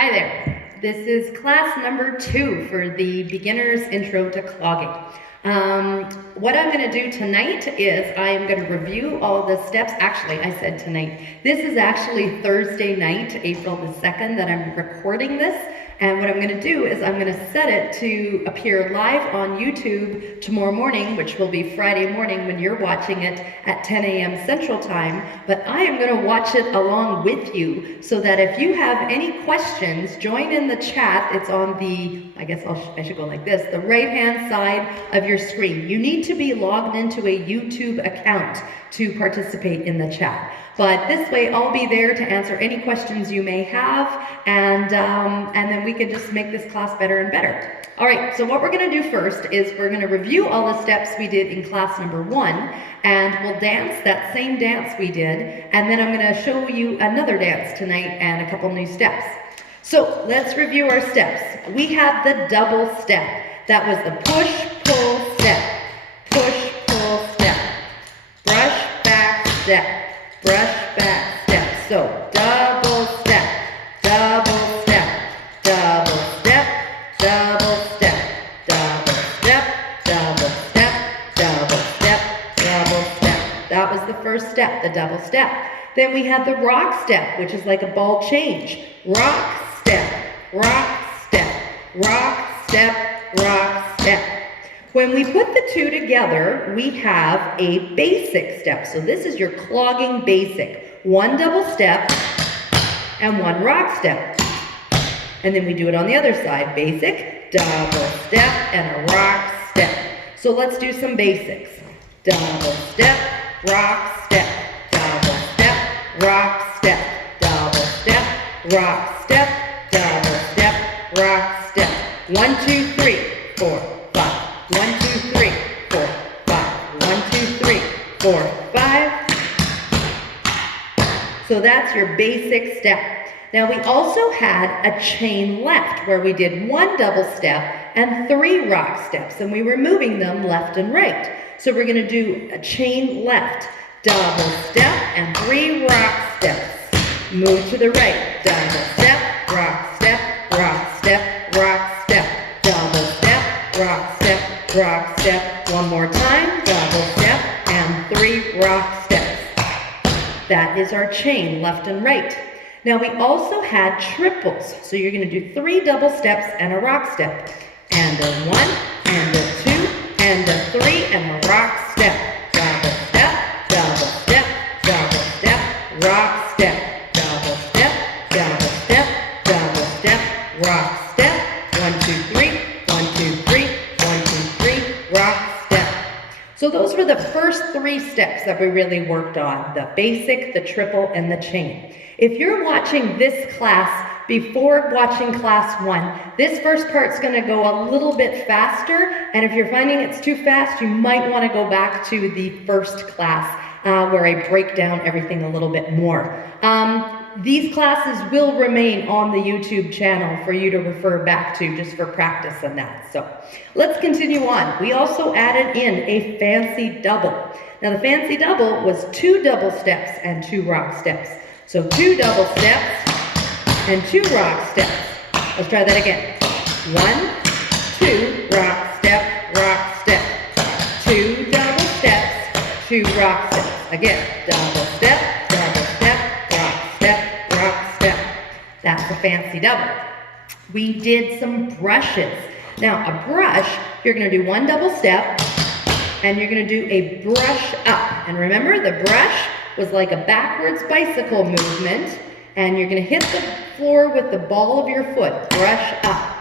Hi there. This is class number 2 for the Beginner's Intro to Clogging. What I'm going to do tonight is I am going to review all the steps. Actually, I said tonight. This is actually Thursday night, April the 2nd, that I'm recording this. And what I'm going to do is I'm going to set it to appear live on YouTube tomorrow morning, which will be Friday morning when you're watching it at 10 a.m. Central Time. But I am going to watch it along with you so that if you have any questions, join in the chat. It's on the, I should go like this, the right-hand side of your screen. You need to be logged into a YouTube account to participate in the chat. But this way, I'll be there to answer any questions you may have, and then we can just make this class better and better. All right, so what we're going to do first is we're going to review all the steps we did in class number 1, and we'll dance that same dance we did, and then I'm going to show you another dance tonight and a couple new steps. So let's review our steps. We have the double step. That was the push, pull, step. Push, pull, step. Brush, back, step. Brush, back, step. So double step, double step, double step, double step, double step, double step, double step, double step. That was the first step, the double step. Then we had the rock step, which is like a ball change. Rock, step, rock, step, rock, step, rock, step. When we put the two together, we have a basic step. So this is your clogging basic. One double step and one rock step. And then we do it on the other side. Basic, double step, and a rock step. So let's do some basics. Double step, rock step, double step, rock step, double step, rock step, double step, rock step. 1, 2, 3, 4, 5. 1, 2, 3, 4, 5. 1, 2, 3, 4, 5. So that's your basic step. Now we also had a chain left where we did 1 double step and 3 rock steps, and we were moving them left and right. So we're going to do a chain left, double step and 3 rock steps. Move to the right, double step, rock step, rock step, rock step, double step, rock step, rock step. One more time, double step and 3 rock steps. That is our chain, left and right. Now we also had triples. So you're going to do 3 double steps and a rock step. And a 1, and a 2, and a 3, and a rock step. Double step, double step, double step, rock step. Double step, double step, double step, rock step. 1, 2, 3, 1, 2, 3, 1, 2, 3, rock step. So those were the first 3 steps that we really worked on, the basic, the triple, and the chain. If you're watching this class before watching class 1, this first part's going to go a little bit faster, and if you're finding it's too fast, you might want to go back to the first class where I break down everything a little bit more. These classes will remain on the YouTube channel for you to refer back to just for practice and that. So let's continue on. We also added in a fancy double. Now the fancy double was 2 double steps and 2 rock steps. So 2 double steps and 2 rock steps. Let's try that again. 1, 2, rock step, rock step. 2 double steps, 2 rock steps. Again, double step, double step, rock step, rock step. That's a fancy double. We did some brushes. Now a brush, you're going to do 1 double step and you're going to do a brush up. And remember, the brush was like a backwards bicycle movement, and you're going to hit the floor with the ball of your foot, brush up.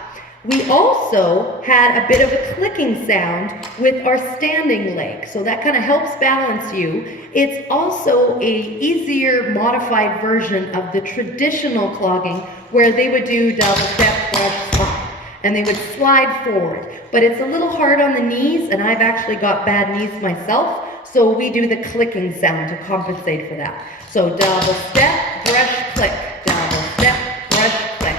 We also had a bit of a clicking sound with our standing leg, so that kind of helps balance you. It's also a easier modified version of the traditional clogging where they would do double step, brush, slide, and they would slide forward. But it's a little hard on the knees, and I've actually got bad knees myself, so we do the clicking sound to compensate for that. So double step, brush, click, double step, brush, click.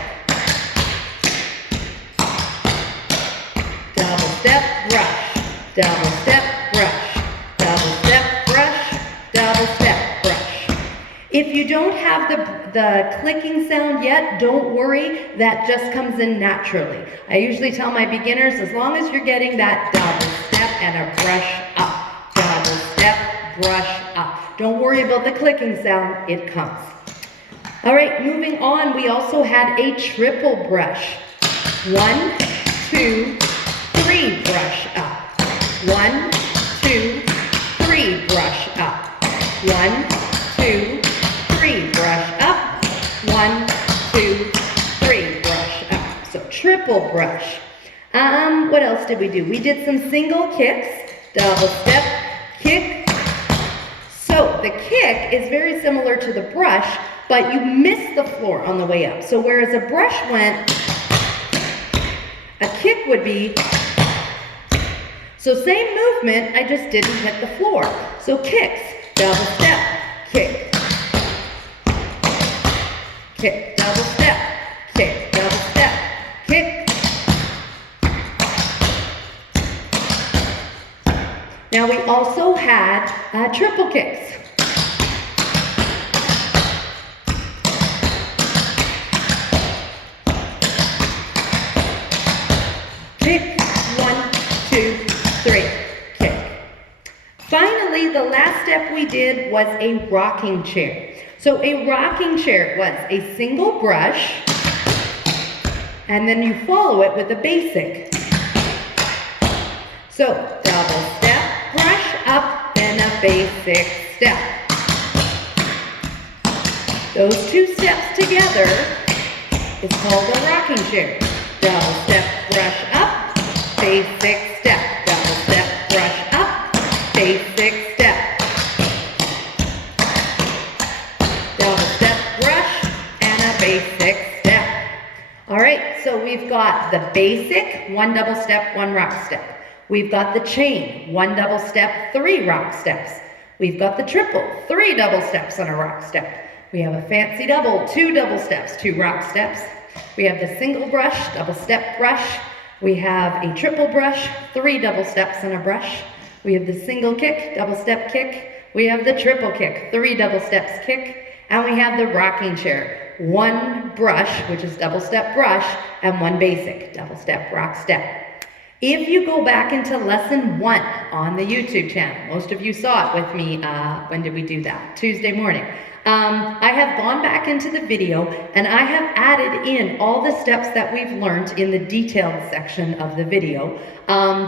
Double step, brush, double step, brush, double step, brush, double step, brush. If you don't have the clicking sound yet, don't worry, that just comes in naturally. I usually tell my beginners, as long as you're getting that double step and a brush up, double step, brush up. Don't worry about the clicking sound, it comes. All right, moving on, we also had a triple brush. 1, 2, 3, brush up. 1, 2, 3, brush up. 1, 2, 3, brush up. 1, 2, 3, brush up. So triple brush. What else did we do? We did some single kicks, double step, kick. So the kick is very similar to the brush, but you miss the floor on the way up. So whereas a brush went, a kick would be, so same movement, I just didn't hit the floor. So kicks, double step, kick, kick, double step, kick, double step, kick. Now we also had triple kicks. Kick, 1, 2, 3, kick. Finally, the last step we did was a rocking chair. So a rocking chair was a single brush, and then you follow it with a basic. So double step, brush up, then a basic step. Those two steps together is called a rocking chair. Double step, brush up, basic step. Double step, brush up, basic step. Double step, brush, and a basic step. All right, so we've got the basic, 1 double step, 1 rock step. We've got the chain, 1 double step, 3 rock steps. We've got the triple, 3 double steps and a rock step. We have a fancy double, 2 double steps, 2 rock steps. We have the single brush, double step brush. We have a triple brush, 3 double steps and a brush. We have the single kick, double step kick. We have the triple kick, 3 double steps kick. And we have the rocking chair, 1 brush, which is double step brush, and 1 basic, double step rock step. If you go back into lesson 1 on the YouTube channel, most of you saw it with me, when did we do that? Tuesday morning. I have gone back into the video and I have added in all the steps that we've learned in the detailed section of the video.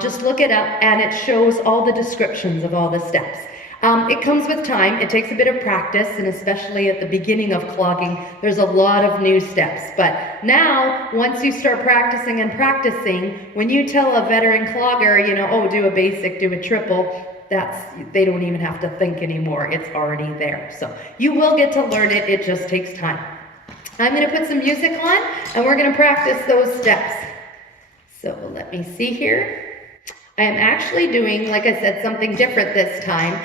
Just look it up and it shows all the descriptions of all the steps. It comes with time, it takes a bit of practice, and especially at the beginning of clogging, there's a lot of new steps. But now, once you start practicing and practicing, when you tell a veteran clogger, you know, oh, do a basic, do a triple, they don't even have to think anymore, it's already there. So you will get to learn it, it just takes time. I'm gonna put some music on, and we're gonna practice those steps. So let me see here. I am actually doing, like I said, something different this time.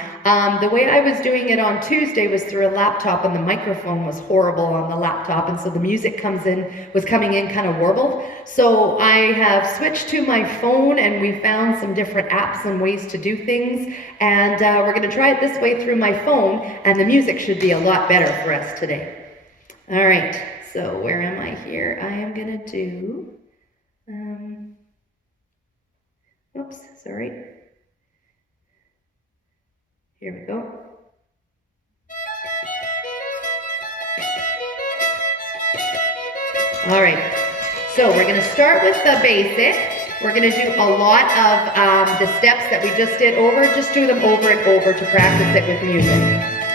The way I was doing it on Tuesday was through a laptop, and the microphone was horrible on the laptop, and so the music was coming in kind of warbled. So I have switched to my phone, and we found some different apps and ways to do things, and we're going to try it this way through my phone, and the music should be a lot better for us today. All right, so where am I here? I am going to do... oops, sorry. Here we go. All right, so we're gonna start with the basic. We're gonna do a lot of the steps that we just did over, just do them over and over to practice it with music.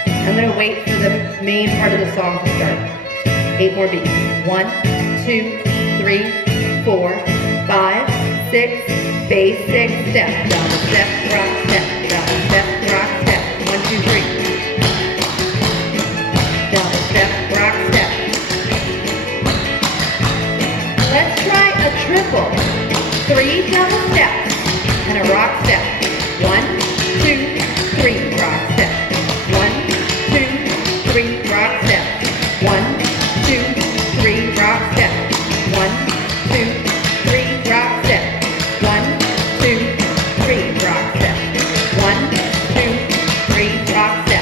I'm gonna wait for the main part of the song to start. 8 more beats. 1, 2, 3, 4, 5, 6, basic step, double step, rock step, double step, rock step. 1, 2, 3. Double step, rock step. Let's try a triple. 3 double steps and a rock step. 1, 2, 3, rock step. 1, 2, 3, rock step. 1, 2, 3, rock step. 1, 2, 3, rock step. 1, 2, 3, rock step. 1, 2, 3, rock step.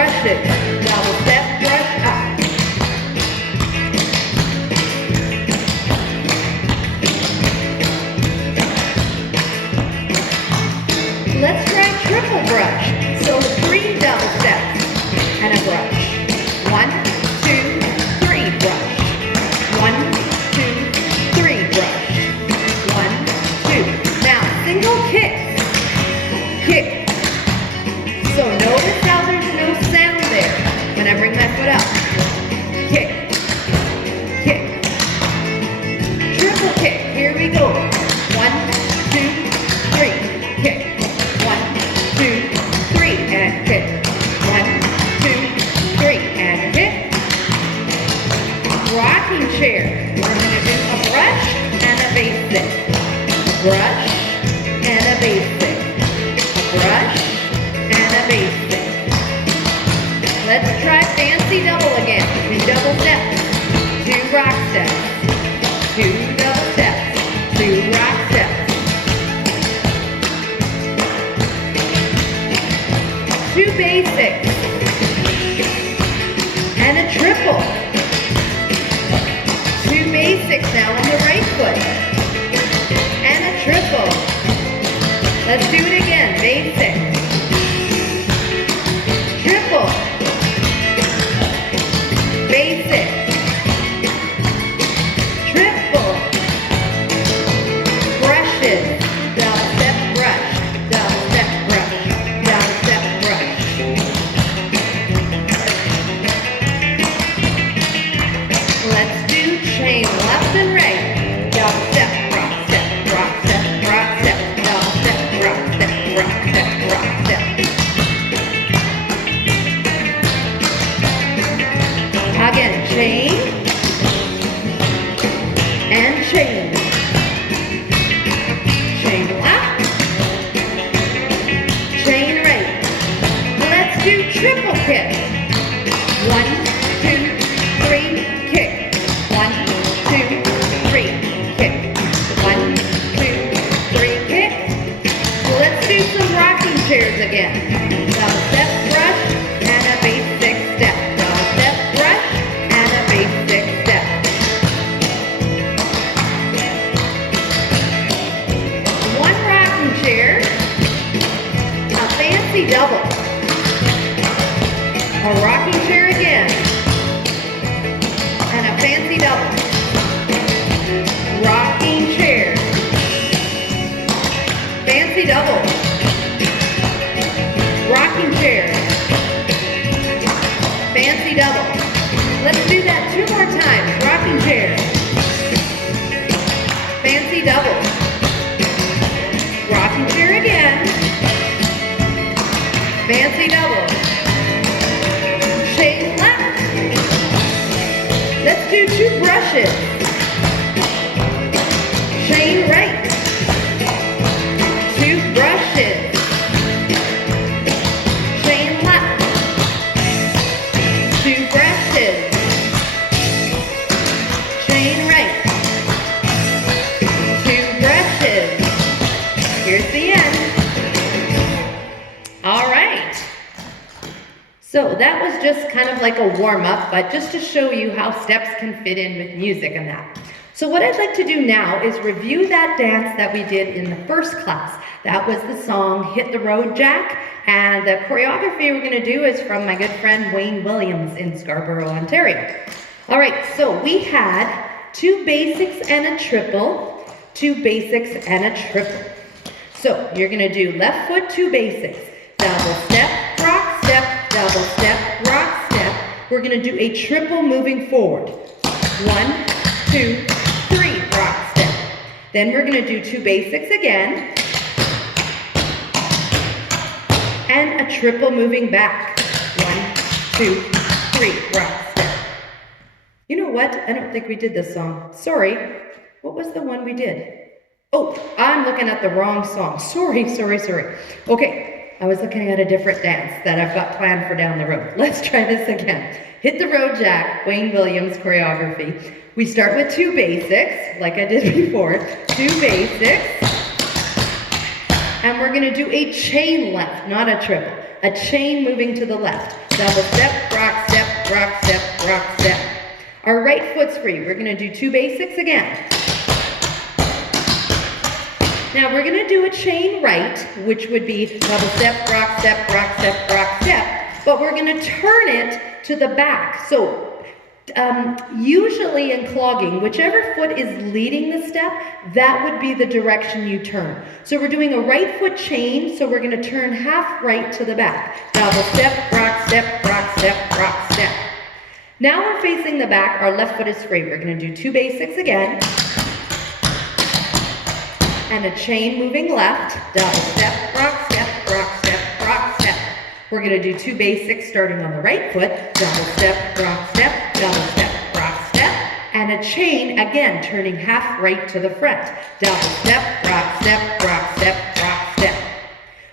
brushes, double step, brush up. Let's try triple brush. So 3 double steps and a brush. 1, 2, 3 brush. 1, 2, 3 brush. 1, 2. Now single kick. Kick. So notice how there's no sound there when I bring my foot up. Kick. Kick. Triple kick. Here we go. 1, 2, 3. Kick. 1, 2, 3. And kick. 1, 2, 3. And kick. Rocking chair. We're going to do a brush and a basic. A brush and a basic. A brush and a basic. Let's try fancy double again. 2 double steps, 2 rock steps, 2 double steps, 2 rock steps. 2 basics and a triple. 2 basics now on the right foot and a triple. Let's do it again. Basic. Triple. Basic. Triple. Brushes. Double step brush. Double step brush. Double step brush. Let's do chain left and right. Double step, rock step, rock step, rock step. Double step, rock step, rock step, rock step. Again, chain and chain. Chain left, chain right. Let's do triple kick. 1, 2, 3, kick. 1, 2, 3, kick. 1, 2, 3, kick. Let's do some rocking chairs again. Double step brush and a basic step. Double step brush and a basic step. 1 rocking chair, a fancy double, a rocking chair again, and a fancy double. Rocking chair, fancy double, rocking chair, fancy double. Let's do that 2 more times. Rocking chair, fancy double, rocking chair again, fancy double, chain left. Let's do 2 brushes, chain right, 2 brushes, chain left, 2 brushes, chain right, 2 brushes. Here's the end. All right. So that was just kind of like a warm-up, but just to show you how steps can fit in with music and that. So what I'd like to do now is review that dance that we did in the first class. That was the song Hit the Road Jack, and the choreography we're going to do is from my good friend Wayne Williams in Scarborough, Ontario. All right, so we had 2 basics and a triple, 2 basics and a triple. So you're going to do left foot 2 basics, double step, rock step, double step, rock step. We're going to do a triple moving forward. 1, 2, 3, rock step. Then we're going to do 2 basics again. And a triple moving back. 1, 2, 3, rock step. You know what? I don't think we did this song. Sorry. What was the one we did? Oh, I'm looking at the wrong song. Sorry. Okay, I was looking at a different dance that I've got planned for down the road. Let's try this again. Hit the Road Jack, Wayne Williams choreography. We start with 2 basics, like I did before. 2 basics. And we're going to do a chain left, not a triple. a chain moving to the left. Double step, rock step, rock step, rock step. Our right foot's free. We're gonna do 2 basics again. Now we're gonna do a chain right, which would be double step, rock step, rock step, rock step, but we're gonna turn it to the back. So usually in clogging, whichever foot is leading the step, that would be the direction you turn. So we're doing a right foot chain, so we're gonna turn half right to the back. Double step, rock step, rock step, rock step. Now we're facing the back, our left foot is free. We're gonna do 2 basics again. And a chain moving left, double step, rock step, rock step, rock step. We're gonna do 2 basics starting on the right foot, double step, rock step, double step, rock step, and a chain, again, turning half right to the front. Double step, rock step, rock step, rock step.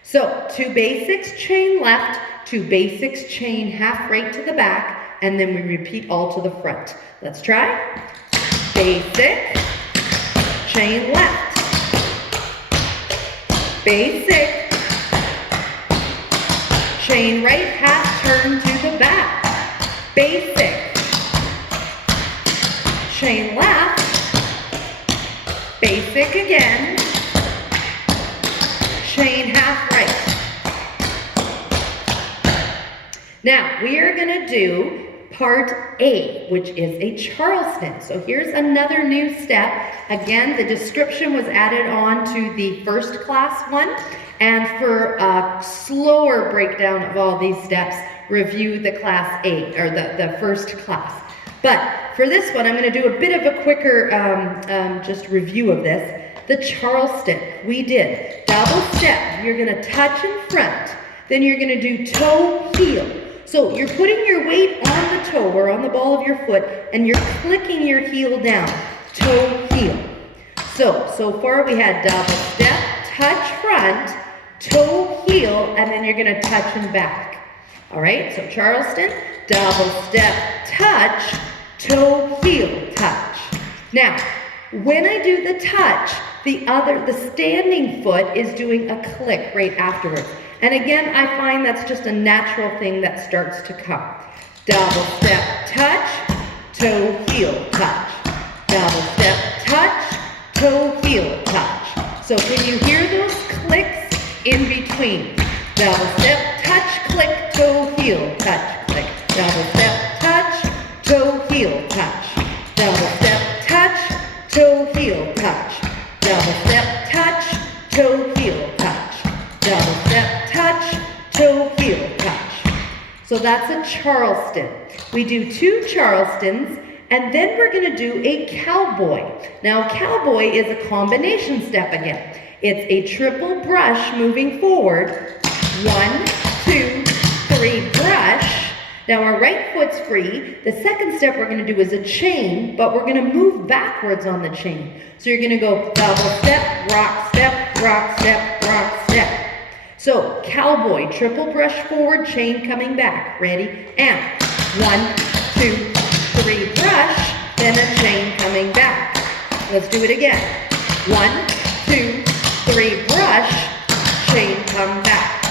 So 2 basics, chain left, 2 basics, chain half right to the back, and then we repeat all to the front. Let's try. Basic, chain left. Basic, chain right, half turn to the back. Basic, chain left. Basic again. Chain half right. Now, we are going to do part A, which is a Charleston. So here's another new step. Again, the description was added on to the first class one. And for a slower breakdown of all these steps, review the class A, or the first class. But for this one, I'm going to do a bit of a quicker just review of this. The Charleston, we did double step. You're going to touch in front. Then you're going to do toe, heel. So you're putting your weight on the toe or on the ball of your foot, and you're clicking your heel down. Toe, heel. So far we had double step, touch front, toe, heel, and then you're going to touch and back. All right, so Charleston, double step, touch, toe, heel, touch. Now, when I do the touch, the standing foot is doing a click right afterwards. And again, I find that's just a natural thing that starts to come. Double step, touch, toe, heel, touch. Double step, touch, toe, heel, touch. So can you hear those clicks in between? Double step, touch, click, toe, heel, touch, click. Double step, touch, toe, heel, touch. Double step, touch, toe, heel, touch. Double step, touch, toe, heel, touch. Double step, touch, toe, heel, touch. So that's a Charleston. We do 2 Charlestons, and then we're going to do a cowboy. Now, cowboy is a combination step again. It's a triple brush moving forward. 1, 2, 3, brush. Now, our right foot's free. The second step we're going to do is a chain, but we're going to move backwards on the chain. So you're going to go double step, rock step, rock step, rock step. So, cowboy, triple brush forward, chain coming back. Ready? And 1, 2, 3, brush, then a chain coming back. Let's do it again. 1, 2, 3, brush, chain come back.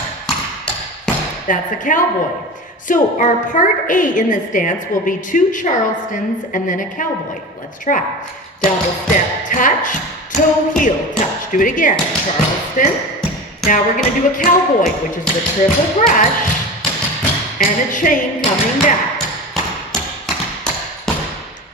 That's a cowboy. So, our part A in this dance will be 2 Charlestons and then a cowboy. Let's try. Double step, touch, toe, heel, touch. Do it again. Charleston. Now we're going to do a cowboy, which is the triple brush and a chain coming back.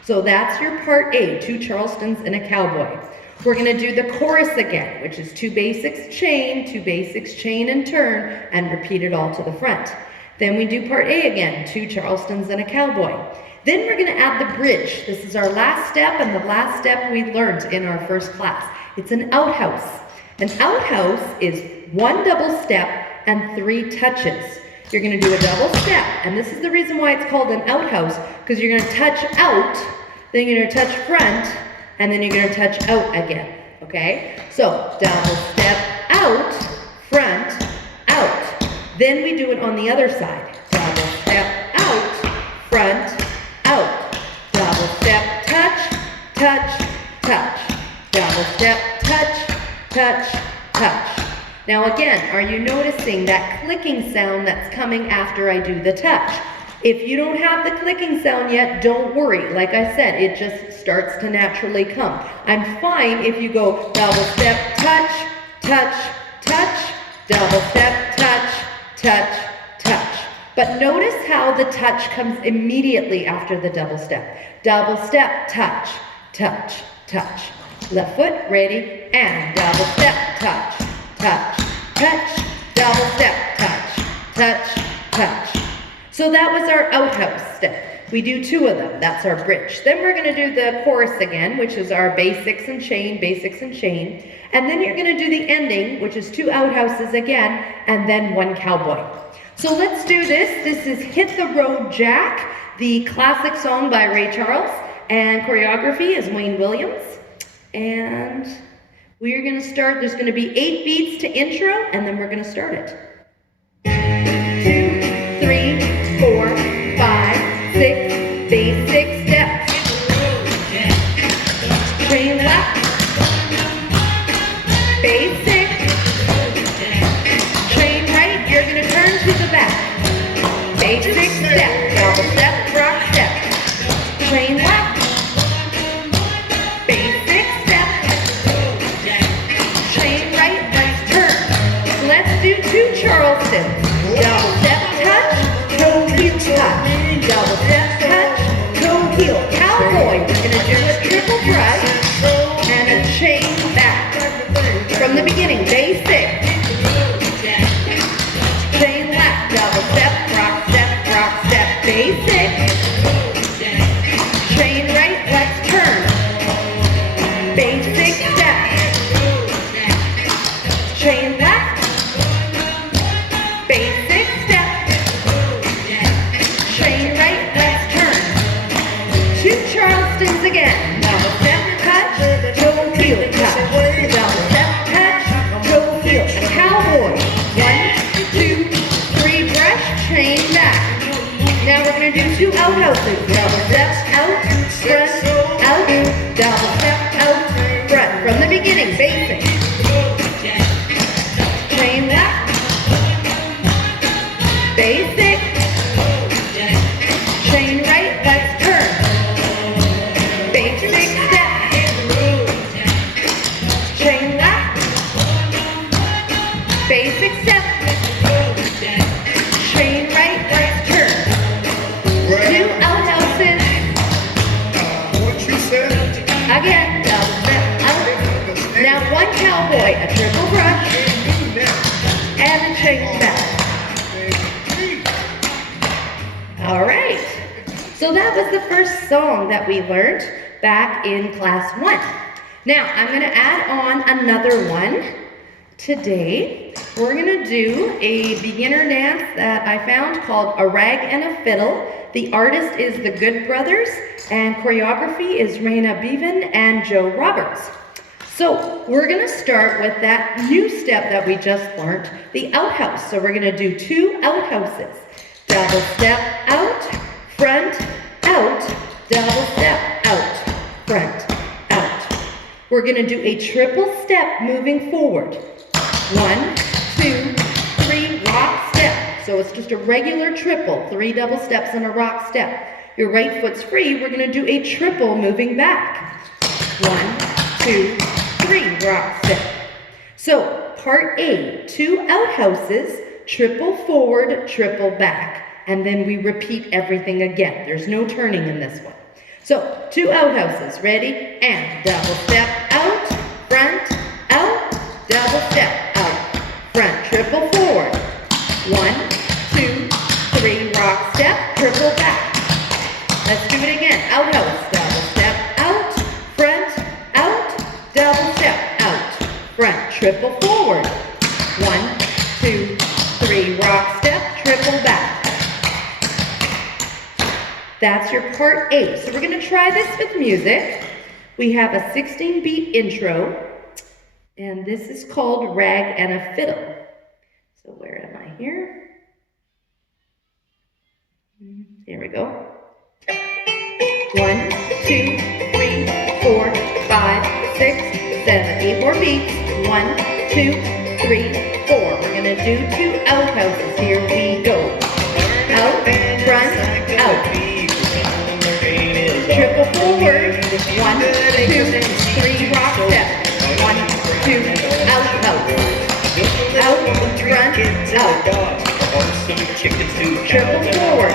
So that's your part A, 2 Charlestons and a cowboy. We're going to do the chorus again, which is 2 basics, chain, 2 basics, chain and turn, and repeat it all to the front. Then we do part A again, 2 Charlestons and a cowboy. Then we're going to add the bridge. This is our last step and the last step we learned in our first class. It's an outhouse. An outhouse is 1 double step and 3 touches. You're going to do a double step, and this is the reason why it's called an outhouse, because you're going to touch out, then you're going to touch front, and then you're going to touch out again, okay? So, double step out, front, out. Then we do it on the other side. Double step out, front, out. Double step, touch, touch, touch. Double step, touch, touch, touch. Now again, are you noticing that clicking sound that's coming after I do the touch? If you don't have the clicking sound yet, don't worry. Like I said, it just starts to naturally come. I'm fine if you go double step, touch, touch, touch, double step, touch, touch, touch. But notice how the touch comes immediately after the double step. Double step, touch, touch, touch. Left foot, ready, and double step, touch, touch, touch, double step, touch, touch, touch. So that was our outhouse step. We do 2 of them. That's our bridge. Then we're going to do the chorus again, which is our basics and chain, basics and chain. And then you're going to do the ending, which is 2 outhouses again, and then 1 cowboy. So let's do this. This is Hit the Road Jack, the classic song by Ray Charles, and choreography is Wayne Williams. And we are going to start. There's going to be 8 beats to intro, and then we're going to start it. 2, 3, 4, 5, 6, basic steps. Chain left, basic. Chain right, you're going to turn to the back. Basic step, double step, rock step. Chain left, basic step. Chain right, let's turn. Let's do 2 Charlestons. Double step, touch, toe, heel, touch. Double step, touch, toe, heel. Cowboy, we're going to do a triple brush and a chain back. From the beginning, basic. Chain left, double step, rock step, basic. Chain right, let's turn. Basic step. Chain left. Basic step. Chain right, let's turn. 2 Charlestons again. Double step, touch, toe, heel, touch. Double step, touch, toe, heel. A cowboy. 1, 2, 3, brush, chain back. Now we're going to do 2 outhouses. Double step, out, front, out, double step, out, front. From the beginning, basic. Chain left. Basic. Chain right, let's turn. Basic step. Chain left. Basic step. Chain right, let's turn. 2 outhouses. What you said? Again, double step out. Now 1 cowboy, a triple brush, and a chain back. All right. So that was the first song that we learned back in class 1. Now I'm going to add on another one today. We're going to do a beginner dance that I found called A Rag and a Fiddle. The artist is the Good Brothers, and choreography is Reina, Beaven, and Joe Roberts. So we're going to start with that new step that we just learned, the outhouse. So we're going to do 2 outhouses. Double step out, front, out, double step out, front, out. We're going to do a triple step moving forward. 1, 2, 3, rock step. So it's just a regular triple, 3 double steps and a rock step. Your right foot's free. We're going to do a triple moving back. 1, 2, 3, rock step. So part A, 2 outhouses, triple forward, triple back. And then we repeat everything again. There's no turning in this one. So 2 outhouses, ready? And double step out, front, out, double step out, front, triple forward. 1, 2, 3, rock step, triple back. Let's do it again. Outhouse, double step out, front, out, double step out, front, triple forward. 1, 2, 3, rock step, triple back. That's your part A. So we're going to try this with music. We have a 16-beat intro, and this is called Rag and a Fiddle. So where am I here? Here we go. 1, 2, 3, 4, 5, 6, 7, 8 more beats. 1, 2, 3, 4. We're gonna do 2 outhouses. Here we go. Out, front, out. Triple forward. 1, 2, 3, rock step. 1, 2, outhouse. Out, front, out. Triple forward.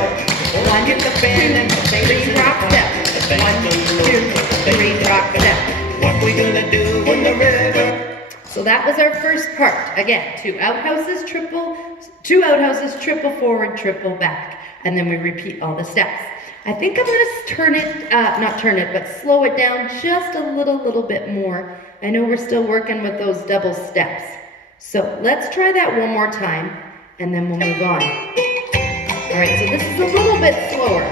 1, 2, 3, rock step. 1, 2, 3, rock step. What we gonna do in the river? So that was our first part. Again, 2 outhouses, triple forward, triple back. And then we repeat all the steps. I think I'm gonna slow it down just a little bit more. I know we're still working with those double steps. So let's try that one more time, and then we'll move on. All right, so this is a little bit slower.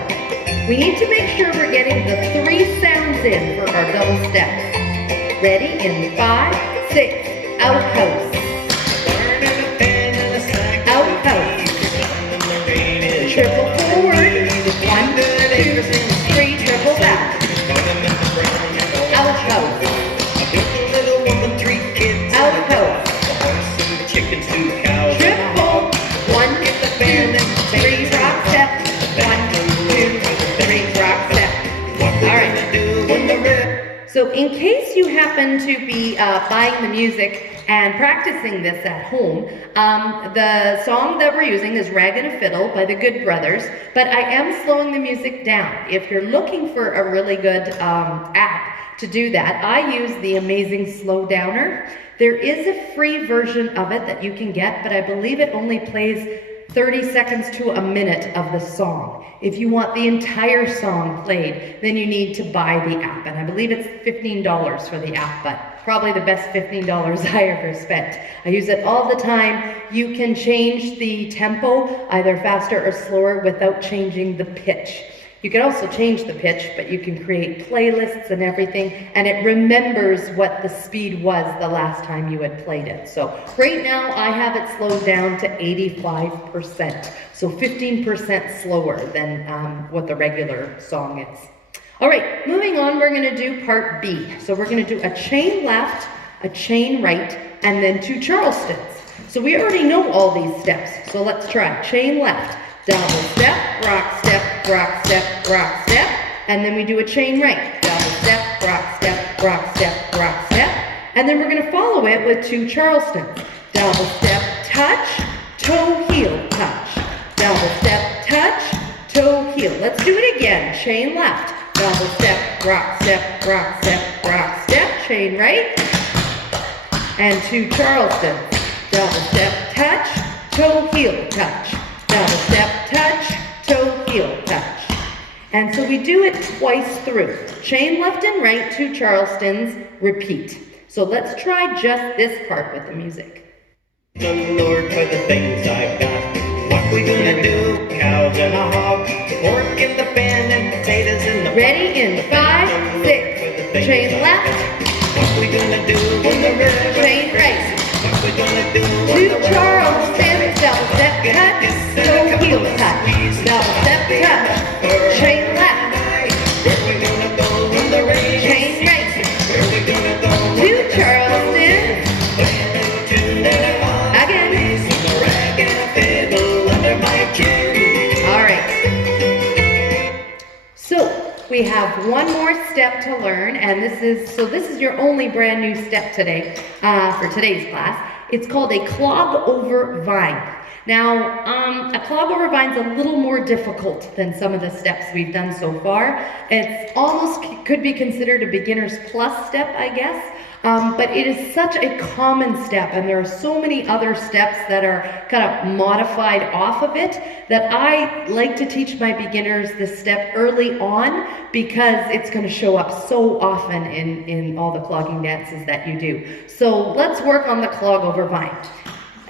We need to make sure we're getting the 3 sounds in for our double steps. Ready? In 5, 6, outhouse. Outhouse. Triple forward. 1, 2, 3, triple back. Outhouse. Outhouse. Triple. 1, 2, 3, rock step. 1, 2, 3, rock step. All right. So in case you happen to be buying the music and practicing this at home, the song that we're using is Rag and a Fiddle by the Good Brothers, but I am slowing the music down. If you're looking for a really good app to do that, I use the Amazing Slow Downer. There is a free version of it that you can get, but I believe it only plays 30 seconds to a minute of the song. If you want the entire song played, then you need to buy the app. And I believe it's $15 for the app, but probably the best $15 I ever spent. I use it all the time. You can change the tempo, either faster or slower, without changing the pitch. You can also change the pitch, but you can create playlists and everything, and it remembers what the speed was the last time you had played it. So right now I have it slowed down to 85%, so 15% slower than what the regular song is. All right, moving on, we're gonna do part B. So we're gonna do a chain left, a chain right, and then 2 Charlestons. So we already know all these steps, so let's try. Chain left. Double step, rock step, rock step, rock step, and then we do a chain right. Double step, rock step, rock step, rock step, and then we're gonna follow it with 2 Charlestons. Double step, touch, toe, heel, touch. Double step, touch, toe, heel. Let's do it again. Chain left. Double step, rock step, rock step, rock step, chain right, and 2 Charlestons. Double step, touch, toe, heel, touch. Double step, touch, toe, heel, touch. And so we do it twice through. Chain left and right, 2 Charlestons, repeat. So let's try just this part with the music. The Lord for the things I've got. What we gonna do? Cows and a hog, pork in the pan and potatoes in the pot. Ready? In 5, 6. Chain left. What we gonna do when the river? Chain right. What we gonna do when 2 the Charlestons, double step, touch, toe, heel, touch. Double step, touch, chain left. Where we gonna go when the rain? Chain right. Where we gonna go? 2 Charlestons. Playing a tune and a hog. Again. Raising a rag and a fiddle under my chin. All right. So we have one more step to learn, and this is your only brand new step today for today's class. It's called a Clogover Vine. Now, a Clogover Vine's a little more difficult than some of the steps we've done so far. It's almost could be considered a beginner's plus step, I guess. But it is such a common step, and there are so many other steps that are kind of modified off of it that I like to teach my beginners this step early on because it's going to show up so often in all the clogging dances that you do. So let's work on the Clogover Vine.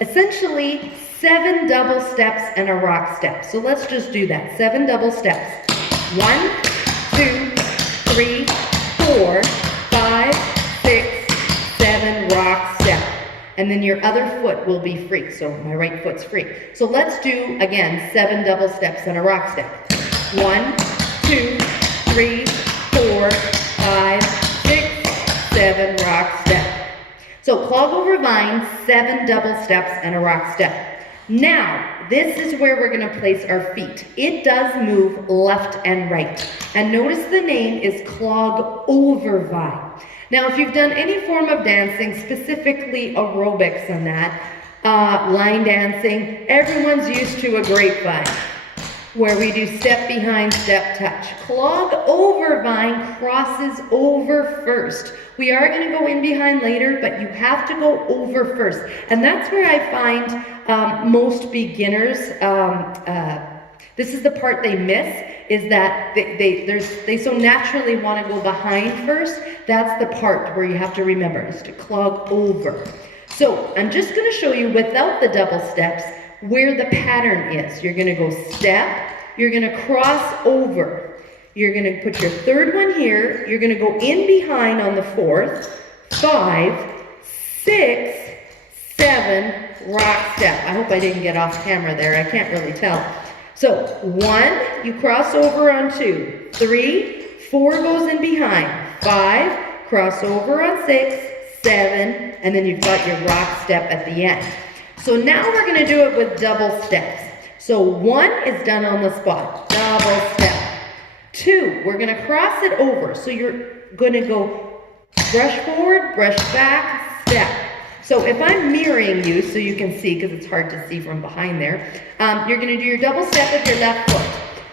Essentially, 7 double steps and a rock step. So let's just do that. 7 double steps. 1, 2, 3, 4, 5, 6, 7, rock step. And then your other foot will be free. So my right foot's free. So let's do, again, 7 double steps and a rock step. 1, 2, 3, 4, 5, 6, 7, rock step. So Clogover Vine, 7 double steps and a rock step. Now, this is where we're gonna place our feet. It does move left and right. And notice the name is Clogover Vine. Now, if you've done any form of dancing, specifically aerobics and that, line dancing, everyone's used to a grapevine, where we do step behind, step touch. Clogover Vine crosses over first. We are gonna go in behind later, but you have to go over first. And that's where I find most beginners, this is the part they miss, is that they so naturally wanna go behind first. That's the part where you have to remember, is to clog over. So I'm just gonna show you without the double steps where the pattern is. You're gonna go step, you're gonna cross over. You're gonna put your third one here, you're gonna go in behind on the fourth, 5, 6, 7, rock step. I hope I didn't get off camera there, I can't really tell. So 1, you cross over on 2, 3, 4 goes in behind, 5, cross over on 6, 7, and then you've got your rock step at the end. So now we're gonna do it with double steps. So 1 is done on the spot, double step. 2, we're gonna cross it over. So you're gonna go brush forward, brush back, step. So if I'm mirroring you so you can see, because it's hard to see from behind there, you're gonna do your double step with your left foot.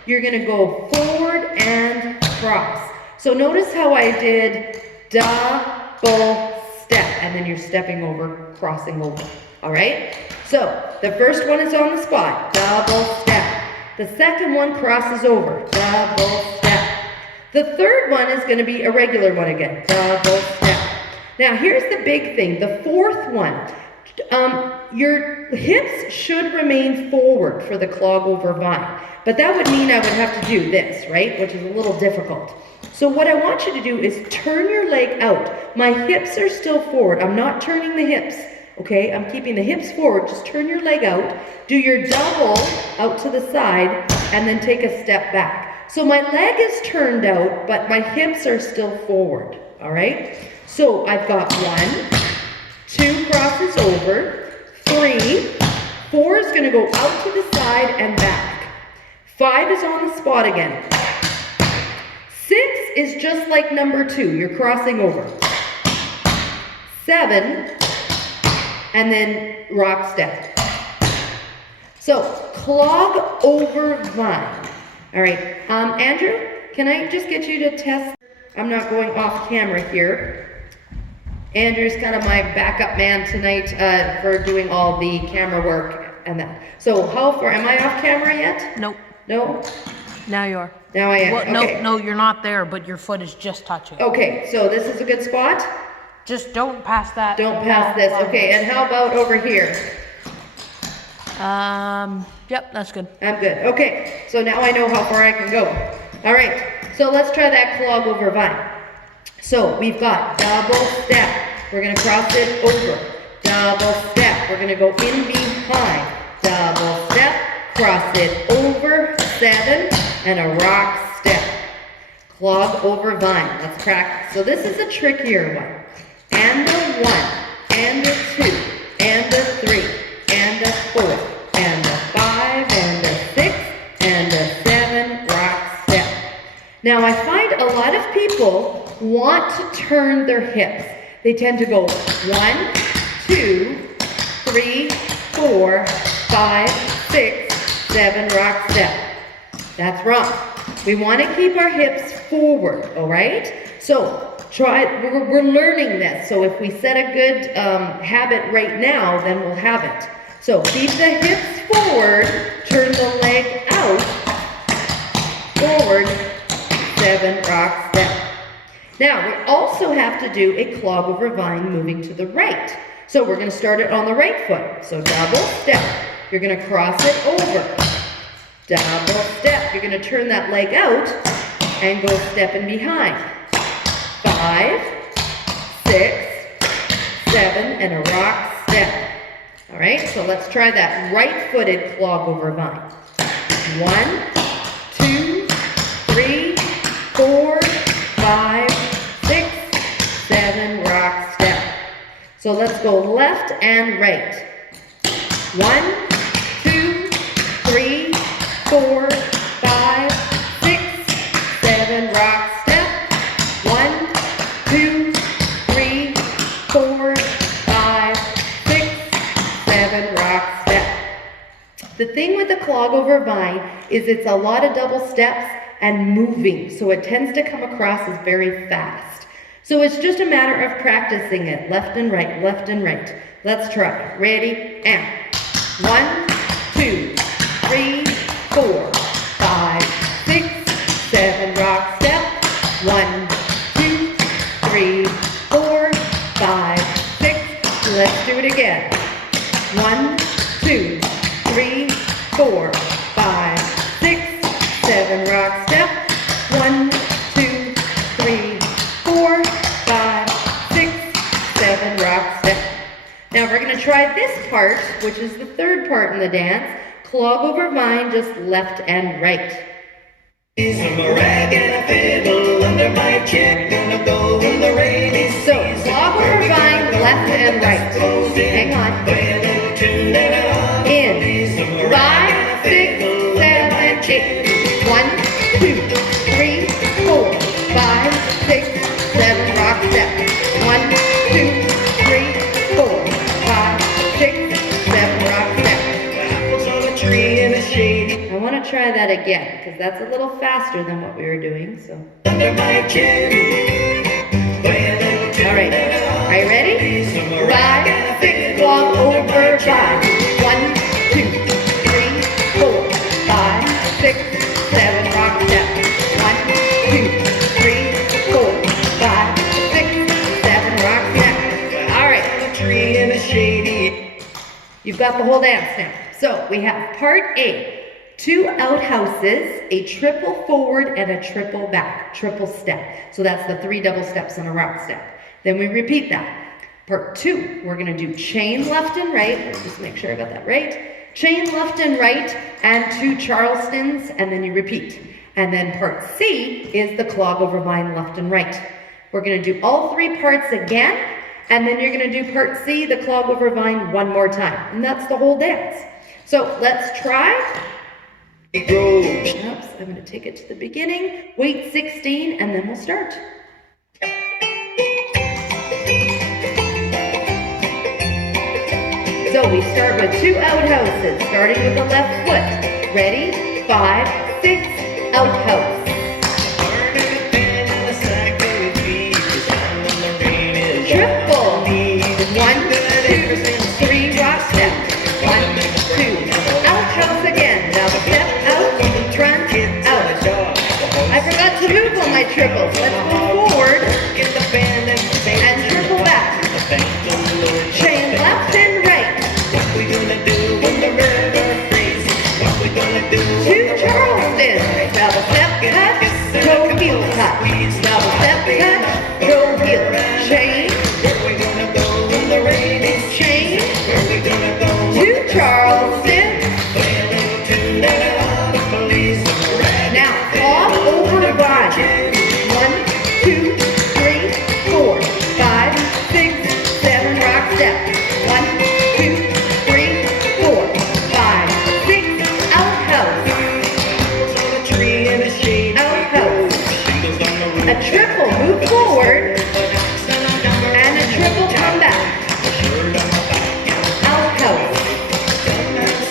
You're gonna go forward and cross. So notice how I did double step, and then you're stepping over, crossing over, all right? So the first one is on the spot, double step. The second one crosses over, double step. The third one is gonna be a regular one again, double step. Now here's the big thing, the fourth one. Your hips should remain forward for the Clogover Vine, but that would mean I would have to do this, right? Which is a little difficult. So what I want you to do is turn your leg out. My hips are still forward. I'm not turning the hips, okay? I'm keeping the hips forward. Just turn your leg out. Do your double out to the side, and then take a step back. So my leg is turned out, but my hips are still forward, all right? So I've got 1, 2 crosses over, 3, 4 is gonna go out to the side and back. 5 is on the spot again. 6 is just like number 2, you're crossing over. 7, and then rock step. So, Clogover Vine. All right, Andrew, can I just get you to test? I'm not going off camera here. Andrew's kind of my backup man tonight for doing all the camera work and that. So how far, am I off camera yet? Nope. No? Now you are. Now I am, Well, okay. No, you're not there, but your foot is just touching. Okay, so this is a good spot? Just don't pass that. Don't pass this, okay, and how about over here? Yep, that's good. I'm good, okay, so now I know how far I can go. All right, so let's try that Clogover Vine. So we've got double step, we're gonna cross it over, double step, we're gonna go in behind, double step, cross it over, 7, and a rock step. Clogover Vine, let's practice. So this is a trickier one. And the 1, and the 2, and the 3, and the 4, and the 5, and the 6, and the 7, rock step. Now I find a lot of people want to turn their hips. They tend to go 1, 2, 3, 4, 5, 6, 7, rock step. That's wrong. We want to keep our hips forward, all right? So we're learning this. So if we set a good habit right now, then we'll have it. So keep the hips forward, turn the leg out, forward, 7, rock step. Now, we also have to do a Clogover Vine moving to the right. So we're gonna start it on the right foot. So double step, you're gonna cross it over. Double step, you're gonna turn that leg out and go stepping behind. 5, 6, 7, and a rock step. All right, so let's try that right-footed Clogover Vine. 1, 2, 3, 4, 5, 6, 7, rock step. So let's go left and right. 1, 2, 3, 4, 5, 6, 7, rock step. 1, 2, 3, 4, 5, 6, 7, rock step. The thing with the Clogover Vine is it's a lot of double steps and moving, so it tends to come across as very fast. So it's just a matter of practicing it, left and right, left and right. Let's try. Ready, and 1, 2, 3, 4, 5, 6, 7, rock step. 1, 2, 3, 4, 5, 6. Let's do it again. 1, 2, 3, 4, 5, 6, 7, rock step. 1, 2, 3, 4, 5, 6, 7, rock step. Now we're going to try this part, which is the third part in the dance, Clogover Vine, just left and right. I'm a rag and a fiddle under my chin, gonna go in the rainy season. So Clogover Vine, left and right. Hang on. In 5, 6, 7, 8. 1, 2, 3, 4, 5, 6, 7, rock step. 1, 2, 3, 4, 5, 6, 7, rock step. Apples on a tree in the shade. I want to try that again because that's a little faster than what we were doing. So. Under my chin. All right. Are you ready? 5, 6, clog over 5. 1, 2, 3, 4, 5, 6, 7, rock step. 1, 2, 3, 4, 5, 6, 7, rock step. All right. Tree in the shady. You've got the whole dance now. So we have part A. 2 outhouses, a triple forward and a triple back, triple step. So that's the 3 double steps and a rock step. Then we repeat that. Part 2, we're gonna do chain left and right. Let's just make sure I got that right. Chain left and right and 2 Charlestons, and then you repeat. And then part C is the Clogover Vine left and right. We're gonna do all 3 parts again, and then you're gonna do part C, the Clogover Vine, one more time. And that's the whole dance. So let's try. Oops, I'm going to take it to the beginning. Wait 16, and then we'll start. So we start with 2 outhouses, starting with the left foot. Ready? 5, 6, outhouse. Triple. 1, 2, 3, rock step. 1, 2, outhouse again. Now step out, front, out. I forgot to move on my triples. Let's move forward and triple back. Chain left and right. What we gonna do when the river freezes? What we gonna do? 2 Charlestons. Double step touch, toe heel touch. Double step touch, toe heel. Chain. Where we gonna go when the rain is? Chain. Where we gonna go? 2 Charlestons. Play a little tune that all the police rag. Now, clog over vine. 1, 2, 3, 4, 5, 6, 7, rock step. 1, 2, 3, 4, 5, 6, outhouse. On a tree in the shade. Outhouse. Shingles on the roof. A triple, move forward, and a triple come back. Shirt on my back. Outhouse.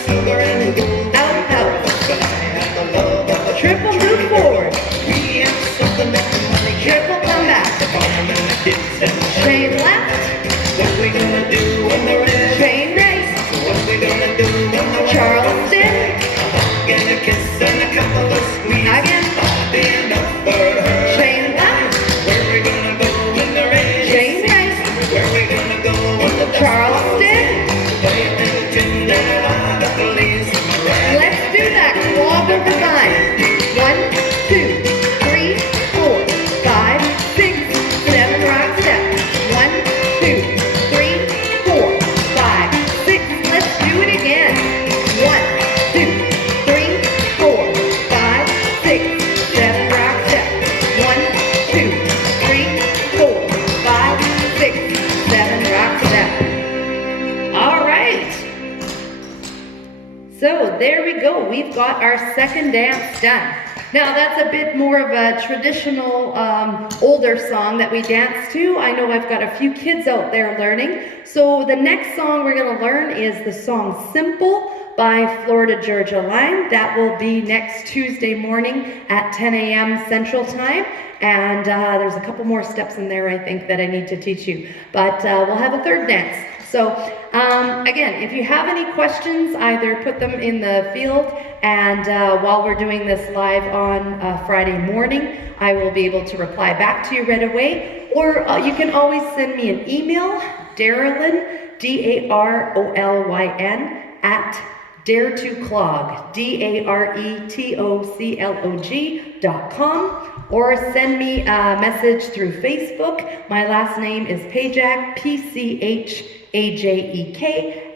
Silver and gold. Outhouse. But I have the love of a Triple, move forward. We have something that the money can't Triple come back. farm and the kids and the Chain left. What we gonna do when the river? Chain right. What we gonna do when the Charleston. A hug and a kiss and a couple of squeeze. Again. That'll be enough for her. Chain left. Where we gonna go when the rain? Chain right. Where we gonna go when the Charleston. Play a little tune that all the police rag. Let's do that. Clog over vine. 1, 2, 3, 4, 5, 6, 7, rock step. 1, 2, 3, 4, 5, 6. Let's do it again. 1, 2, 3, 4, 5, 6, 7, rock step. 1, 2, 3, 4, 5, 6, 7, rock step. So there we go. We've got our second dance done. Now that's a bit more of a traditional older song that we dance to. I know I've got a few kids out there learning. So the next song we're going to learn is the song Simple by Florida Georgia Line. That will be next Tuesday morning at 10 a.m. Central Time. And there's a couple more steps in there I think that I need to teach you. But we'll have a third dance. So again, if you have any questions, either put them in the field, and while we're doing this live on Friday morning, I will be able to reply back to you right away. Or you can always send me an email, Darolyn, DAROLYN, at daretoclog, DARETOCLOG.com, or send me a message through Facebook. My last name is Pajak, PCHAJEK,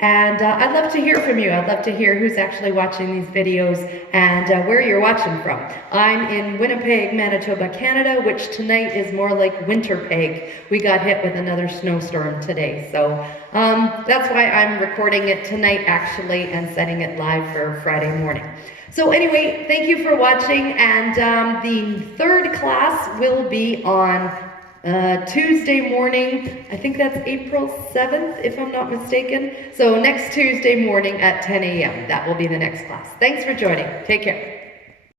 and I'd love to hear from you. I'd love to hear who's actually watching these videos and where you're watching from. I'm in Winnipeg, Manitoba, Canada, which tonight is more like Winterpeg. We got hit with another snowstorm today, so that's why I'm recording it tonight actually and setting it live for Friday morning. So anyway, thank you for watching, and the third class will be on Tuesday morning. I think that's April 7th, if I'm not mistaken. So next Tuesday morning at 10 a.m. That will be the next class. Thanks for joining. Take care.